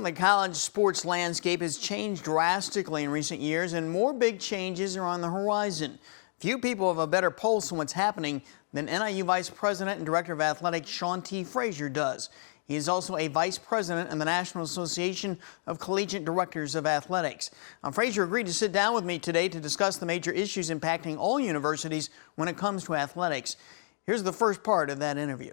Well, the college sports landscape has changed drastically in recent years, and more big changes are on the horizon. Few people have a better pulse on what's happening than NIU Vice President and Director of Athletics Scott Frazier does. He is also a vice president in the National Association of Collegiate Directors of Athletics. Frazier agreed to sit down with me today to discuss the major issues impacting all universities when it comes to athletics. Here's the first part of that interview.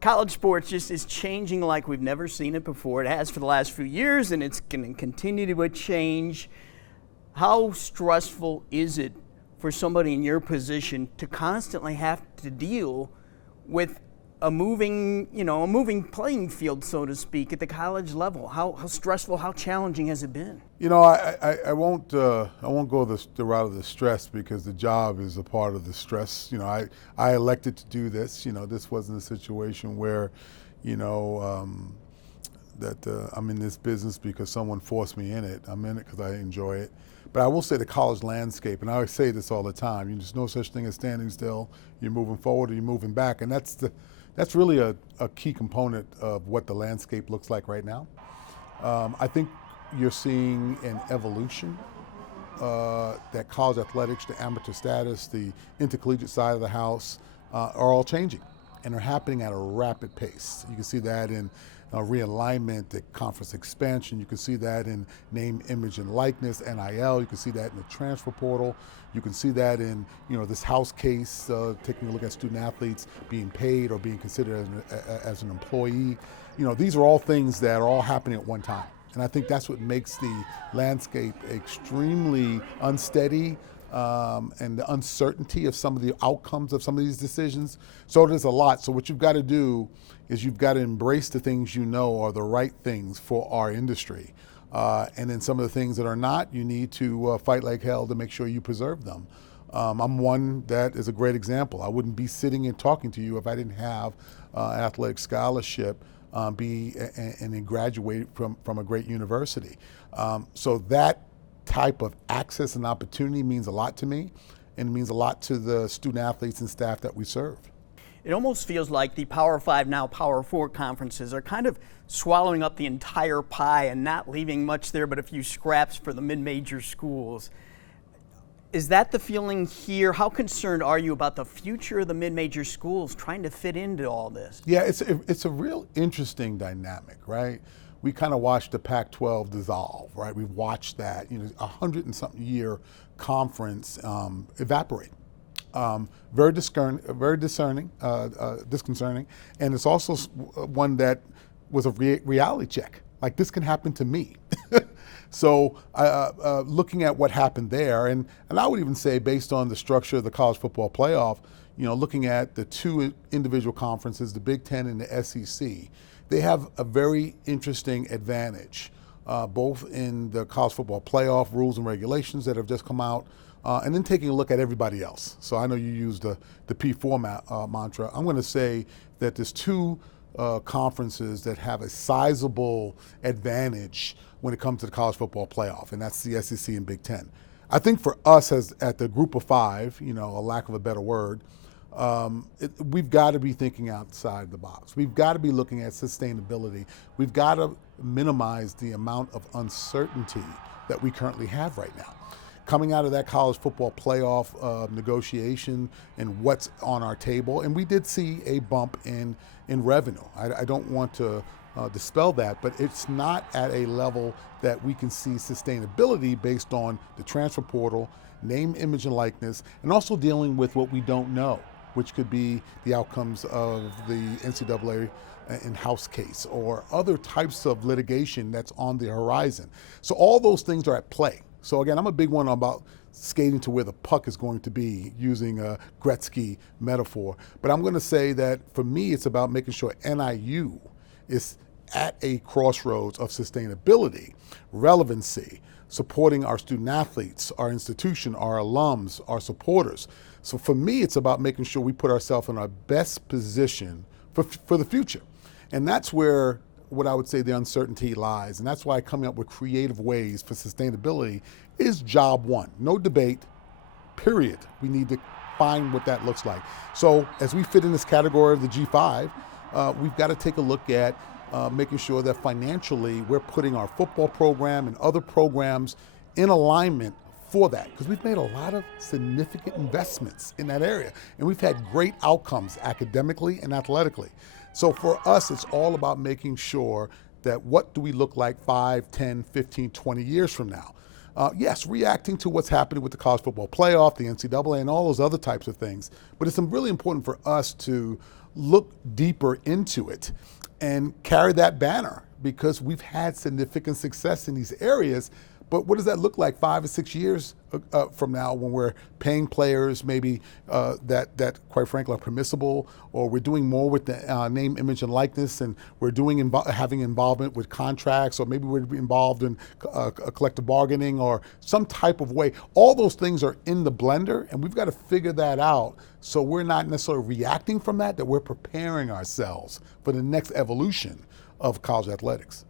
College sports just is changing like we've never seen it before. It has for the last few years, and it's going to continue to change. How stressful is it for somebody in your position to constantly have to deal with a moving playing field, so to speak, at the college level? How stressful, how challenging has it been? You know, I won't go the route of the stress, because the job is a part of the stress. You know, I elected to do this. You know, this wasn't a situation where, that I'm in this business because someone forced me in it. I'm in it because I enjoy it. But I will say the college landscape, and I always say this all the time, there's no such thing as standing still. You're moving forward or you're moving back, and that's really a key component of what the landscape looks like right now. I think you're seeing an evolution that college athletics, the amateur status, the intercollegiate side of the house are all changing, and are happening at a rapid pace. You can see that in realignment, the conference expansion. You can see that in name, image, and likeness, NIL. You can see that in the transfer portal. You can see that in this House case, taking a look at student athletes being paid or being considered as an employee. These are all things that are all happening at one time. And I think that's what makes the landscape extremely unsteady, and the uncertainty of some of the outcomes of some of these decisions. So there's a lot. So what you've got to do is you've got to embrace the things are the right things for our industry. And then some of the things that are not, you need to fight like hell to make sure you preserve them. I'm one that is a great example. I wouldn't be sitting and talking to you if I didn't have an athletic scholarship, and then graduate from a great university. So that type of access and opportunity means a lot to me, and it means a lot to the student athletes and staff that we serve. It almost feels like the Power 5, now Power 4 conferences are kind of swallowing up the entire pie and not leaving much there but a few scraps for the mid-major schools. Is that the feeling here? How concerned are you about the future of the mid-major schools trying to fit into all this? Yeah, it's a real interesting dynamic, right? We kind of watched the Pac-12 dissolve, right? We've watched that, 100 and something year conference evaporate. Very disconcerting, and it's also one that was a reality check. Like, this can happen to me. So looking at what happened there, and I would even say, based on the structure of the college football playoff, looking at the two individual conferences, the Big Ten and the SEC, they have a very interesting advantage, both in the college football playoff rules and regulations that have just come out, and then taking a look at everybody else. So I know you used the P4 mantra. I'm going to say that there's two conferences that have a sizable advantage when it comes to the college football playoff, and that's the SEC and Big Ten. I think for us at the group of five, a lack of a better word, we've got to be thinking outside the box. We've got to be looking at sustainability. We've got to minimize the amount of uncertainty that we currently have right now. Coming out of that college football playoff negotiation and what's on our table, and we did see a bump in revenue. I don't want to dispel that, but it's not at a level that we can see sustainability based on the transfer portal, name, image, and likeness, and also dealing with what we don't know, which could be the outcomes of the NCAA in-house case or other types of litigation that's on the horizon. So all those things are at play. So again, I'm a big one about skating to where the puck is going to be, using a Gretzky metaphor. But I'm going to say that for me, it's about making sure NIU is at a crossroads of sustainability, relevancy, supporting our student athletes, our institution, our alums, our supporters. So for me, it's about making sure we put ourselves in our best position for the future. And that's where what I would say the uncertainty lies. And that's why coming up with creative ways for sustainability is job one. No debate, period. We need to find what that looks like. So as we fit in this category of the G5, we've got to take a look at making sure that financially we're putting our football program and other programs in alignment for that, because we've made a lot of significant investments in that area, and we've had great outcomes academically and athletically. So for us, it's all about making sure that what do we look like 5, 10, 15, 20 years from now. Yes, reacting to what's happening with the college football playoff, the NCAA, and all those other types of things, but it's really important for us to look deeper into it and carry that banner, because we've had significant success in these areas. But what does that look like 5 or 6 years from now, when we're paying players maybe that quite frankly are permissible, or we're doing more with the name, image, and likeness, and we're having involvement with contracts, or maybe we're involved in collective bargaining or some type of way. All those things are in the blender, and we've got to figure that out, so we're not necessarily reacting from that we're preparing ourselves for the next evolution of college athletics.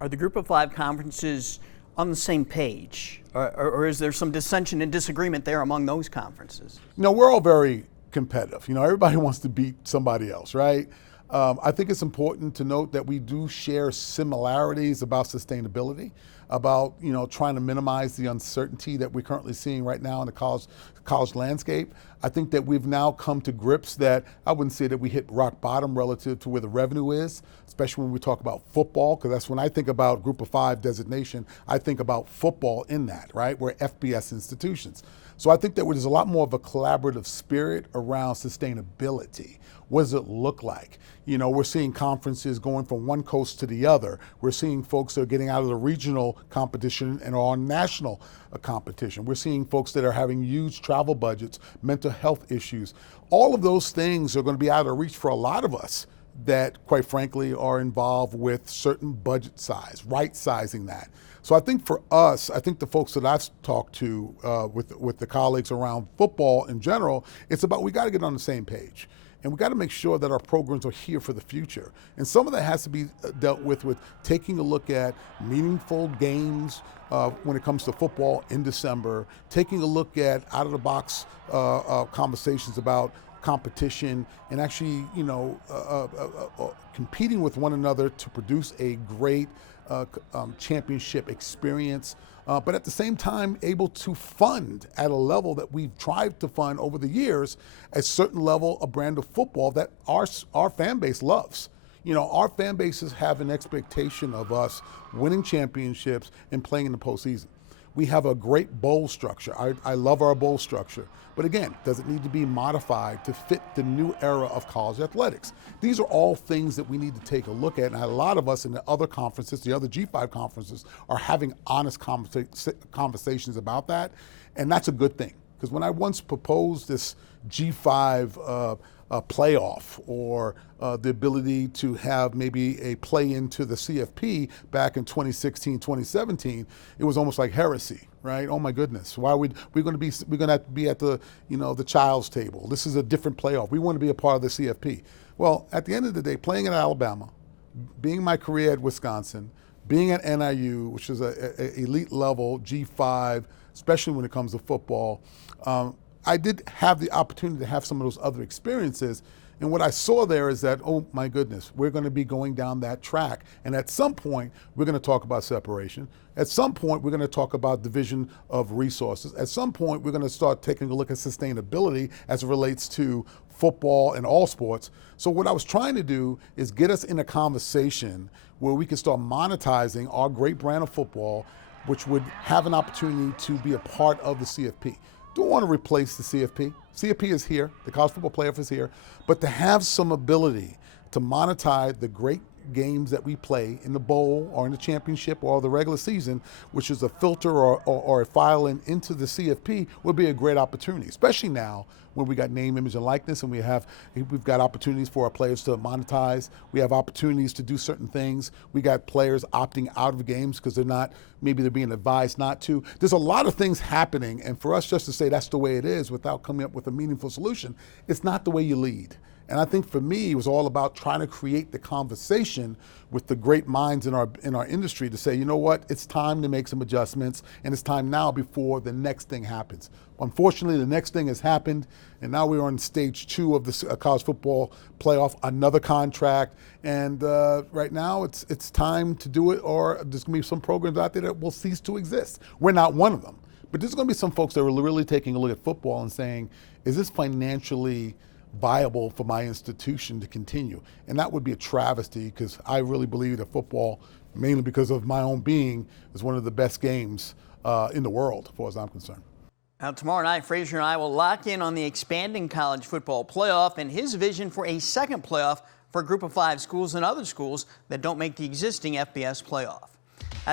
Are the Group of Five conferences on the same page, or is there some dissension and disagreement there among those conferences? We're all very competitive. Everybody wants to beat somebody else, right? I think it's important to note that we do share similarities about sustainability, about trying to minimize the uncertainty that we're currently seeing right now in the college landscape. I think that we've now come to grips that I wouldn't say that we hit rock bottom relative to where the revenue is, especially when we talk about football, because that's when I think about Group of Five designation, I think about football in that, right? We're FBS institutions. So I think that there's a lot more of a collaborative spirit around sustainability. What does it look like? We're seeing conferences going from one coast to the other. We're seeing folks that are getting out of the regional competition and are on national competition. We're seeing folks that are having huge travel budgets, mental health issues. All of those things are going to be out of reach for a lot of us that, quite frankly, are involved with certain budget size, right sizing that. So I think for us, I think the folks that I've talked to with the colleagues around football in general, it's about we got to get on the same page. And we got to make sure that our programs are here for the future. And some of that has to be dealt with taking a look at meaningful games when it comes to football in December, taking a look at out-of-the-box conversations about competition, and actually, competing with one another to produce a great championship experience, but at the same time able to fund at a level that we've tried to fund over the years, a certain level, a brand of football that our fan base loves. Our fan bases have an expectation of us winning championships and playing in the postseason. We have a great bowl structure. I love our bowl structure. But again, does it need to be modified to fit the new era of college athletics? These are all things that we need to take a look at. And a lot of us in the other conferences, the other G5 conferences, are having honest conversations about that. And that's a good thing. Because when I once proposed this G5 playoff, or the ability to have maybe a play into the CFP back in 2016, 2017, it was almost like heresy, right? Oh my goodness, why we're going to have to be at the the child's table. This is a different playoff. We want to be a part of the CFP. Well, at the end of the day, playing at Alabama, being my career at Wisconsin, being at NIU, which is a elite level G5, especially when it comes to football, I did have the opportunity to have some of those other experiences. And what I saw there is that, oh my goodness, we're going to be going down that track. And at some point, we're going to talk about separation. At some point, we're going to talk about division of resources. At some point, we're going to start taking a look at sustainability as it relates to football and all sports. So what I was trying to do is get us in a conversation where we can start monetizing our great brand of football, which would have an opportunity to be a part of the CFP. Don't want to replace the CFP. CFP is here, the college football playoff is here, but to have some ability to monetize the great games that we play in the bowl or in the championship or the regular season, which is a filter or a filing into the CFP, would be a great opportunity, especially now when we got name, image, and likeness, and we've got opportunities for our players to monetize. We have opportunities to do certain things. We got players opting out of games because maybe they're being advised not to. There's a lot of things happening, and for us just to say that's the way it is without coming up with a meaningful solution, it's not the way you lead. And I think for me, it was all about trying to create the conversation with the great minds in our industry to say, you know what, it's time to make some adjustments, and it's time now before the next thing happens. Unfortunately, the next thing has happened, and now we're on stage 2 of the college football playoff, another contract, and right now it's time to do it, or there's going to be some programs out there that will cease to exist. We're not one of them, but there's going to be some folks that are really taking a look at football and saying, is this financially viable for my institution to continue? And that would be a travesty, because I really believe that football, mainly because of my own being, is one of the best games in the world, as far as I'm concerned. Now, tomorrow night, Frazier and I will lock in on the expanding college football playoff and his vision for a second playoff for a group of 5 schools and other schools that don't make the existing FBS playoff.